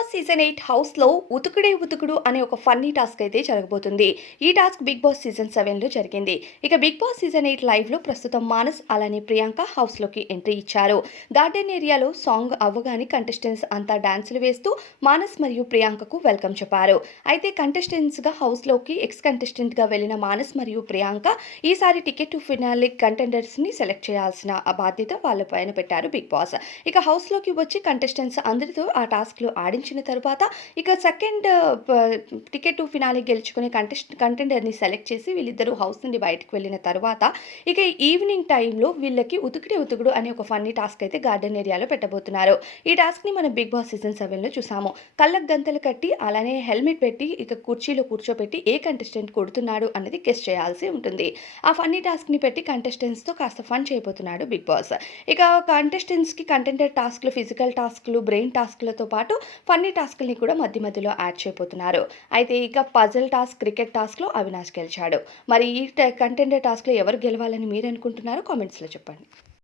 Boss season 8 హౌస్‌లో 'ఉతుకుడే ఉతుకుడు' అనే ఒక ఫన్నీ టాస్క్ అయితే జరగబోతుంది. ఈ టాస్క్ బిగ్ బాస్ సీజన్ 7లో జరిగింది. ఇక బిగ్ బాస్ సీజన్ 8 లైవ్‌లో ప్రస్తుతం మానస్ అలానే ప్రియాంక హౌస్‌లోకి ఎంట్రీ ఇచ్చారు. గార్డెన్ ఏరియాలో సాంగ్ అవ్వగానే కంటెస్టెంట్స్ అంతా డాన్సులు వేస్తూ మానస్ మరియు ప్రియాంకకు వెల్కమ్ చెప్పారు. అయితే కంటెస్టెంట్స్‌గా హౌస్‌లోకి ఎక్స్ కంటెస్టెంట్‌గా వెళ్లిన మానస్ మరియు ప్రియాంక ఈసారి టికెట్ టు ఫినాలే కంటెండర్స్‌ని సెలెక్ట్ చేయాల్సిన బాధ్యత వాళ్ళ పైన పెట్టారు బిగ్ బాస్. ఇక హౌస్‌లోకి వచ్చి కంటెస్టెంట్స్ అందరితో ఆ టాస్క్‌లు ఆడించిన తరువాత ఇక సెకండ్ ప టికెట్ టు ఫినాలే గెలుచుకునే కంటెండర్‌ని సెలెక్ట్ చేసి వీళ్ళిద్దరూ హౌస్ నుండి బయటకి వెళ్ళిన తరువాత ఇక ఈవినింగ్ టైంలో వీళ్ళకి ఉతుకుడే ఉతుకుడు అనే ఒక ఫన్నీ టాస్క్ అయితే గార్డెన్ ఏరియాలో పెట్టబోతున్నారు. ఈ టాస్క్‌ని మనం బిగ్ బాస్ సీజన్ 7లో చూసాము. కళ్ళకు గంతలు కట్టి అలానే హెల్మెట్ పెట్టి ఇక కుర్చీలో కూర్చోపెట్టి ఏ కంటెస్టెంట్ కొడుతున్నాడు అన్నది గెస్ చేయాల్సి ఉంటుంది. ఆ ఫన్నీ టాస్క్‌ని పెట్టి కంటెస్టెంట్స్‌తో కాస్త ఫన్ చేయబోతున్నాడు బిగ్ బాస్. ఇక కంటెస్టెంట్స్‌కి కంటెంటెడ్ టాస్క్‌లు, ఫిజికల్ టాస్క్‌లు, బ్రెయిన్ టాస్క్‌లతో పాటు ఫన్నీ టాస్క్‌లని కూడా మధ్య మధ్యలో యాడ్ చేయబోతున్నారు. అయితే ఇక పజిల్ టాస్క్, క్రికెట్ టాస్క్‌లో అవినాష్ గెలిచాడు. మరి ఈ కంటెంటెడ్ టాస్క్‌లో ఎవరు గెలవాలని మీరు అనుకుంటున్నారో కామెంట్స్‌లో చెప్పండి.